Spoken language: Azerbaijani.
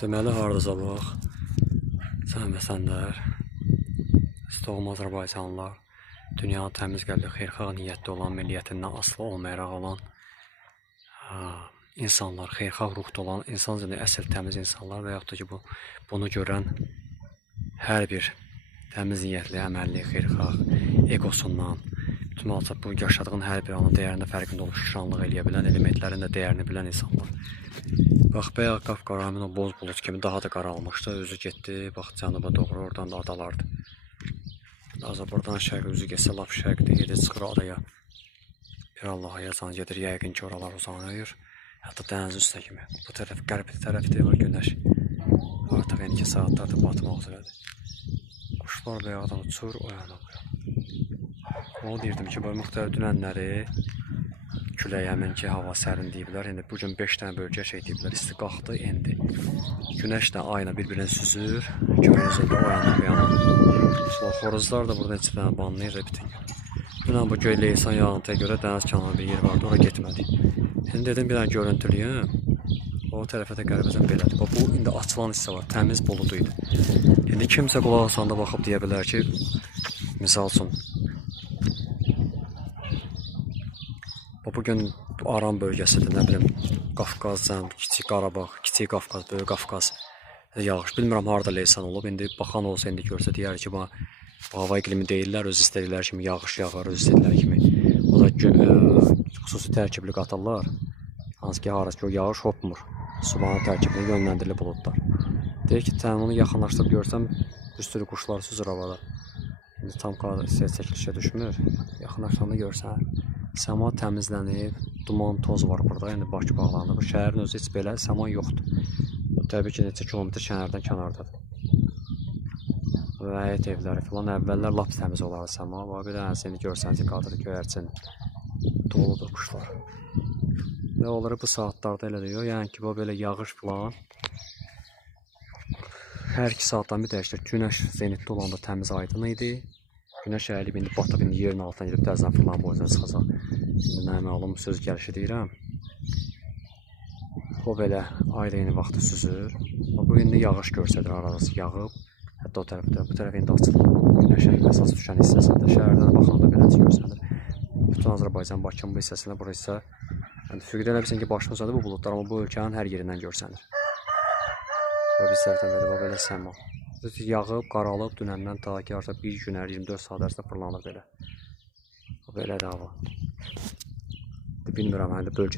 Deməli, hardasa bax, sən və səndər, doğma Azərbaycanlılar, dünyanın təmiz qəlbli, xeyirxah niyyətli olan, milliyyətindən asılı olmayaraq olan insanlar, xeyirxah ruhda olan, insan üzrə əsl təmiz insanlar və yaxud da ki, bunu görən hər bir təmiz niyyətli, əməlli, xeyirxah, egosundan, bütün bu yaşadığın hər bir anın dəyərində fərqində olub şükranlıq eləyə bilən, elementlərin də dəyərini bilən insanlar. Bax, bayaq qapqaranlıq o boz bulut kimi daha da qaralmışdı, özü getdi, bax, cənuba doğru, oradan da adalardı. Buradan şərqə üzü getsə, lap şərqdə gedir, çıxır adaya. Bir Allaha yazan gedir, yəqin ki, oralar uzanır. Hətta dəniz üstə kimi. Bu tərəf qərb tərəfdə var günəş. Artıq 2 saatlardır batmaq üzrədir. Quşlar bayaqdan uçur, oyanıb. Onu deyirdim ki, bu müxtəlif dünənləri külək həmin ki, hava sərin deyiblər. İndi bugün 5 dənə bölgə şey deyiblər, isti qalxdı, endi. Günəş də ayna bir-birini süzür, göyüzündə oyanıb. Xoruzlar da burada içi dənə banlayır bütün gün. Dünən bu göy leysan yağıntıya görə dəniz kənarı bir yer vardı, oraya getmədik. Şimdi dedim bir dənə görüntülüyüm. O tərəfə də qəribəcən belədir. Bu indi açılan hissə var, təmiz buludu idi. İndi kimsə qulaq asanda baxıb deyə bilər ki, misal üçün, bugün Aran bölgəsidir, nə bilim, Qafqaz, Kiçik Qarabağ, Kiçik Qafqaz, Böyük Qafqaz yağış. Bilmirəm harada leysan olub. İndi baxan olsa indi görsə deyər ki, bu hava iqlimi deyirlər, öz istədikləri kimi yağış yağar, öz istədikləri kimi. O da xüsusi tərkibli qatarlar, hansı ki, harası ki, o yağış hopmur. Subanın tərkibini yönləndirili buludlar. Deyir ki, onu yaxınlaşdırıb görsəm, bir sürü quşlar süzür havada. İndi tam çəkilişə düşmür. Yaxınlaşdığında görsən, səma təmizlənib, duman, toz var burada. İndi Bakı bağlandı. Bu şəhərin özü heç belə səma yoxdur. Təbii ki, neçə kilometr kənardan kənardadır. Və həyət evləri filan əvvəllər lap təmiz olardı səma. Bir dənə seni görsəniz, qadırı göyərçin doludur quşlar. Və onları bu saatlarda elə deyir. Yəni ki, bu belə yağış filan hər 2 saatdan bir dəyişdir. Günəş zenitdə olanda təmiz aydın idi. Günəş əyilib, indi batıb, indi yerin altına gedib dəzən filan boyunca çıxacaq. İndi nə məlum söz gəlişi deyirəm. O belə ayrı-yeni vaxtı süzür. Bu indi yağış görsədir, arası yağıb. Hətta o tərəfdə, bu tərəf indi açılır. Günəşə əsas düşən hissəsində, şəhərdən baxanda beləncə görsənir. Bütün Azərbaycan, Bakının bu hissəsində, bura isə füqdə elə bilsin ki, başını uzadı bu buludlar, amma bu ölkənin hər yerindən görsənir. Və biz tərəfdən belə səma. Yağıb, qaralıb, dünəndən ta ki, artıq bir gün 24 saat ərzində fırlanır belə. Belədir hava. Bilmirəm, bölgələr.